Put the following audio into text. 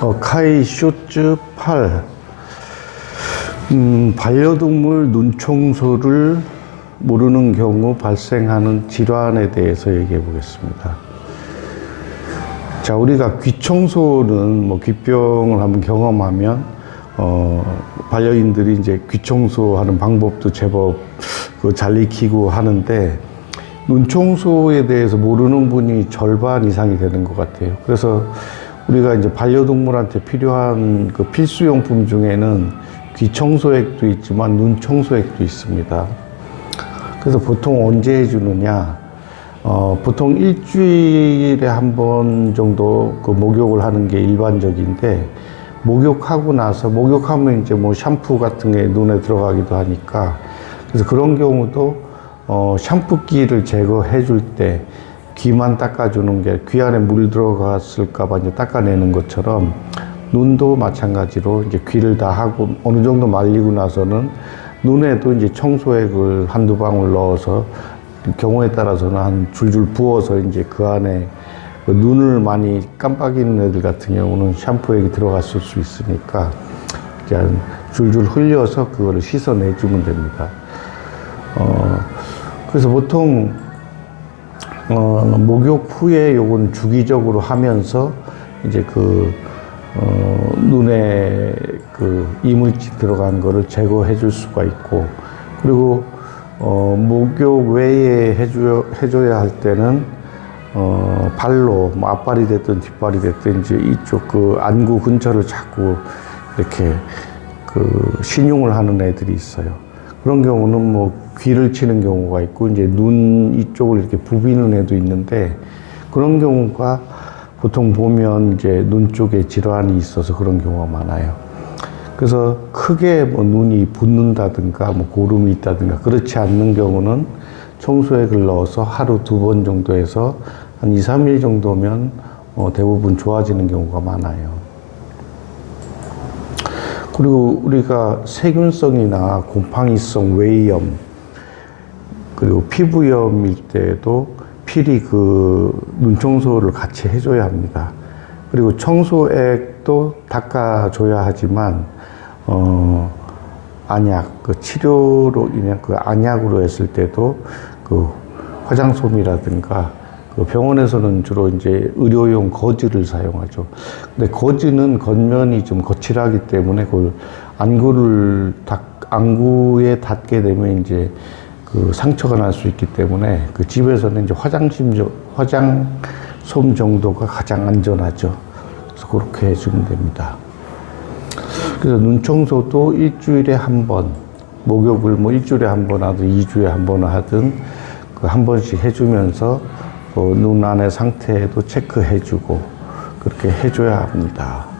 어, 카이 쇼츠 8. 음, 반려동물 눈 청소를 모르는 경우 발생하는 질환에 대해서 얘기해 보겠습니다. 자, 우리가 귀 청소는 뭐 귀병을 한번 경험하면 어, 반려인들이 이제 귀 청소하는 방법도 제법 그잘 익히고 하는데 눈 청소에 대해서 모르는 분이 절반 이상이 되는 것 같아요. 그래서 우리가 이제 반려동물한테 필요한 그 필수용품 중에는 귀 청소액도 있지만 눈 청소액도 있습니다. 그래서 보통 언제 해주느냐? 어, 보통 일주일에 한 번 정도 그 목욕을 하는 게 일반적인데, 목욕하고 나서, 목욕하면 이제 뭐 샴푸 같은 게 눈에 들어가기도 하니까, 그래서 그런 경우도, 어, 샴푸기를 제거해 줄 때, 귀만 닦아주는 게 귀 안에 물 들어갔을까봐 이제 닦아내는 것처럼, 눈도 마찬가지로 이제 귀를 다 하고 어느 정도 말리고 나서는 눈에도 이제 청소액을 한두 방울 넣어서 경우에 따라서는 한 줄줄 부어서 이제 그 안에 그 눈을 많이 깜빡이는 애들 같은 경우는 샴푸액이 들어갔을 수 있으니까 그냥 줄줄 흘려서 그거를 씻어내주면 됩니다. 어, 그래서 보통 어, 목욕 후에 요건 주기적으로 하면서 이제 그 어, 눈에 그 이물질 들어간 거를 제거해 줄 수가 있고 그리고 어, 목욕 외에 해줘, 해줘야 할 때는 어, 발로 뭐 앞발이 됐든 뒷발이 됐든 이제 이쪽 그 안구 근처를 자꾸 이렇게 그 신용을 하는 애들이 있어요. 그런 경우는 뭐 귀를 치는 경우가 있고 이제 눈 이쪽을 이렇게 부비는 애도 있는데 그런 경우가 보통 보면 이제 눈 쪽에 질환이 있어서 그런 경우가 많아요. 그래서 크게 뭐 눈이 붓는다든가 뭐 고름이 있다든가 그렇지 않는 경우는 청소액을 넣어서 하루 두 번 정도 해서 한 2, 3일 정도면 어 대부분 좋아지는 경우가 많아요. 그리고 우리가 세균성이나 곰팡이성 외이염 그리고 피부염일 때도 필히 그 눈청소를 같이 해줘야 합니다. 그리고 청소액도 닦아줘야 하지만 어 안약 그 치료로 인해 그 안약으로 했을 때도 그 화장솜이라든가 그 병원에서는 주로 이제 의료용 거즈를 사용하죠. 근데 거즈는 겉면이 좀 거칠하기 때문에 그 안구를 닦 안구에 닿게 되면 이제 그 상처가 날 수 있기 때문에 그 집에서는 이제 화장심 정- 화장솜 정도가 가장 안전하죠. 그래서 그렇게 해주면 됩니다. 그래서 눈 청소도 일주일에 한 번, 목욕을 뭐 일주일에 한 번 하든 이주에 한 번 하든 그 한 번씩 해주면서 어, 눈 안의 상태도 체크해주고 그렇게 해줘야 합니다.